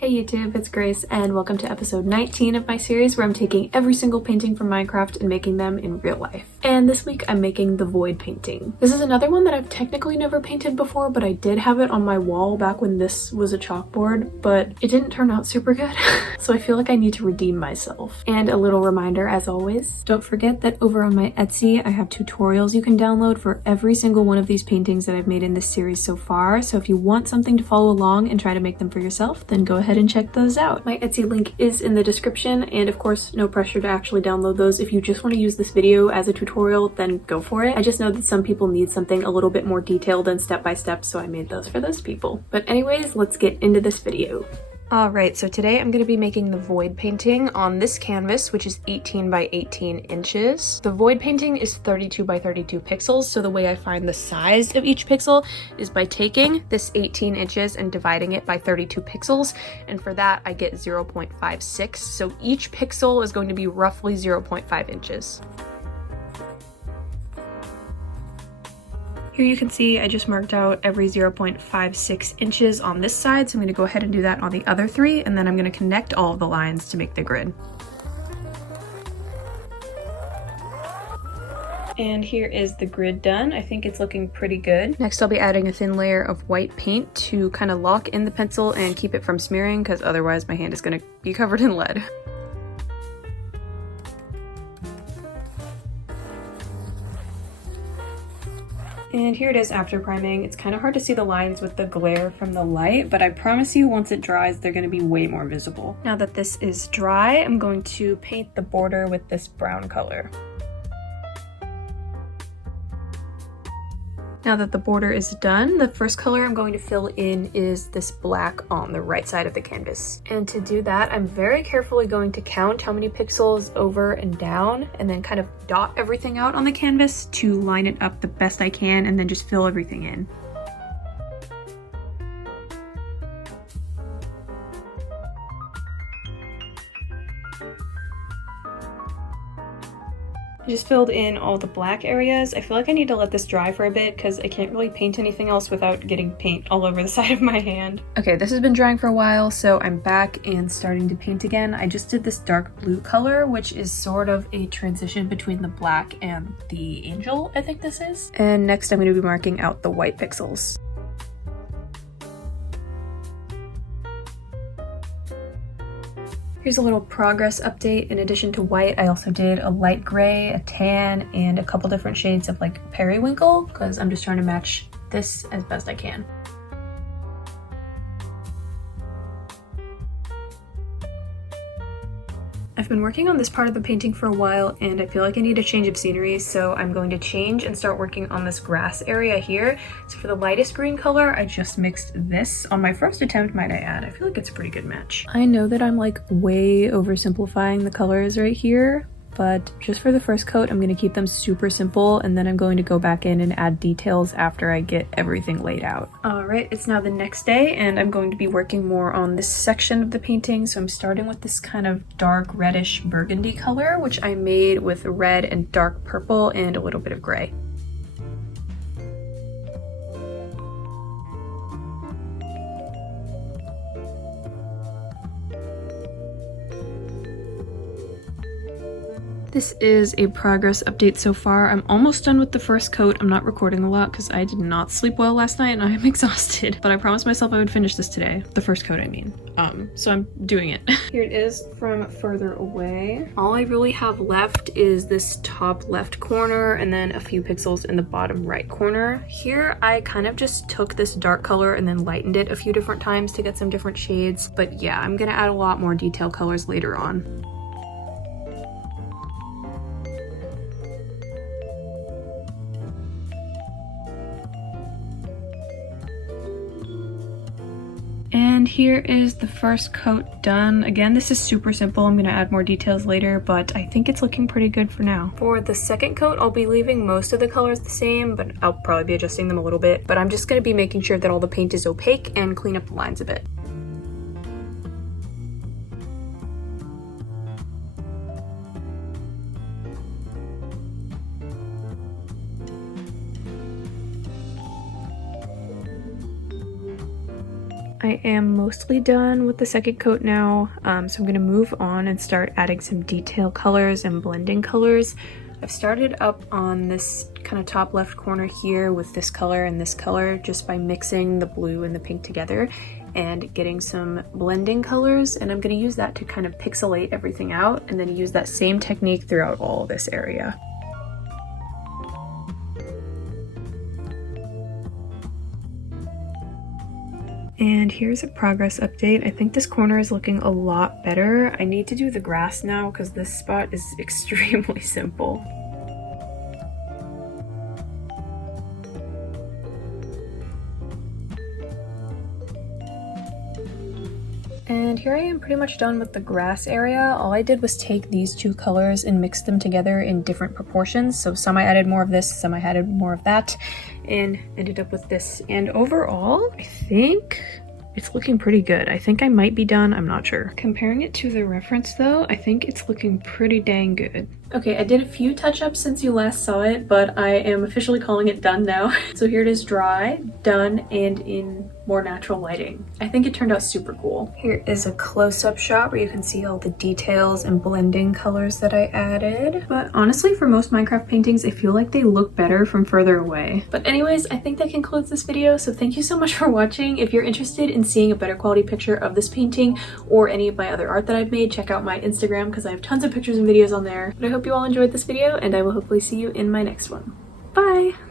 Hey YouTube, it's Grace and welcome to episode 19 of my series where I'm taking every single painting from Minecraft and making them in real life. And this week I'm making the void painting. This is another one that I've technically never painted before, but I did have it on my wall back when this was a chalkboard, but it didn't turn out super good. So I feel like I need to redeem myself. And a little reminder as always, don't forget that over on my Etsy I have tutorials you can download for every single one of these paintings that I've made in this series so far. So if you want something to follow along and try to make them for yourself, then go ahead and check those out. My Etsy link is in the description, and of course no pressure to actually download those. If you just want to use this video as a tutorial, then go for it. I just know that some people need something a little bit more detailed and step by step, so I made those for those people. But anyways, let's get into this video. Alright, so today I'm going to be making the void painting on this canvas, which is 18 by 18 inches. The void painting is 32 by 32 pixels, so the way I find the size of each pixel is by taking this 18 inches and dividing it by 32 pixels, and for that I get 0.56, so each pixel is going to be roughly 0.5 inches. Here you can see I just marked out every 0.56 inches on this side, so I'm going to go ahead and do that on the other three, and then I'm going to connect all of the lines to make the grid. And here is the grid done. I think it's looking pretty good. Next I'll be adding a thin layer of white paint to kind of lock in the pencil and keep it from smearing, because otherwise my hand is going to be covered in lead. And here it is after priming. It's kind of hard to see the lines with the glare from the light, but I promise you once it dries, they're going to be way more visible. Now that this is dry, I'm going to paint the border with this brown color. Now that the border is done, the first color I'm going to fill in is this black on the right side of the canvas. And to do that, I'm very carefully going to count how many pixels over and down, and then kind of dot everything out on the canvas to line it up the best I can, and then just fill everything in. I just filled in all the black areas. I feel like I need to let this dry for a bit because I can't really paint anything else without getting paint all over the side of my hand. Okay, this has been drying for a while, so I'm back and starting to paint again. I just did this dark blue color, which is sort of a transition between the black and the angel, I think this is. And next I'm going to be marking out the white pixels. Here's a little progress update. In addition to white, I also did a light gray, a tan, and a couple different shades of like periwinkle, because I'm just trying to match this as best I can. I've been working on this part of the painting for a while and I feel like I need a change of scenery, so I'm going to change and start working on this grass area here. So for the lightest green color, I just mixed this on my first attempt, might I add. I feel like it's a pretty good match. I know that I'm like way oversimplifying the colors right here, but just for the first coat, I'm going to keep them super simple, and then I'm going to go back in and add details after I get everything laid out. Alright, it's now the next day, and I'm going to be working more on this section of the painting, so I'm starting with this kind of dark reddish burgundy color, which I made with red and dark purple and a little bit of gray. This is a progress update so far. I'm almost done with the first coat. I'm not recording a lot because I did not sleep well last night and I am exhausted, but I promised myself I would finish this today. The first coat, I mean. So I'm doing it. Here it is from further away. All I really have left is this top left corner and then a few pixels in the bottom right corner. Here I kind of just took this dark color and then lightened it a few different times to get some different shades, but yeah, I'm gonna add a lot more detail colors later on. And here is the first coat done. Again, this is super simple. I'm gonna add more details later, but I think it's looking pretty good for now. For the second coat, I'll be leaving most of the colors the same, but I'll probably be adjusting them a little bit. But I'm just gonna be making sure that all the paint is opaque and clean up the lines a bit. I I am mostly done with the second coat now, so I'm going to move on and start adding some detail colors and blending colors. I've started up on this kind of top left corner here with this color and this color just by mixing the blue and the pink together and getting some blending colors, and I'm going to use that to kind of pixelate everything out and then use that same technique throughout all this area. And here's a progress update. I think this corner is looking a lot better. I need to do the grass now because this spot is extremely simple. And here I am pretty much done with the grass area. All I did was take these two colors and mix them together in different proportions. So some I added more of this, some I added more of that, and ended up with this. And overall, I think it's looking pretty good. I think I might be done, I'm not sure. Comparing it to the reference though, I think it's looking pretty dang good. Okay, I did a few touch-ups since you last saw it, but I am officially calling it done now. So here it is dry, done, and in more natural lighting. I think it turned out super cool. Here is a close-up shot where you can see all the details and blending colors that I added. But honestly, for most Minecraft paintings, I feel like they look better from further away. But anyways, I think that concludes this video, so thank you so much for watching. If you're interested in seeing a better quality picture of this painting or any of my other art that I've made, check out my Instagram because I have tons of pictures and videos on there. But I hope you all enjoyed this video, and I will hopefully see you in my next one. Bye!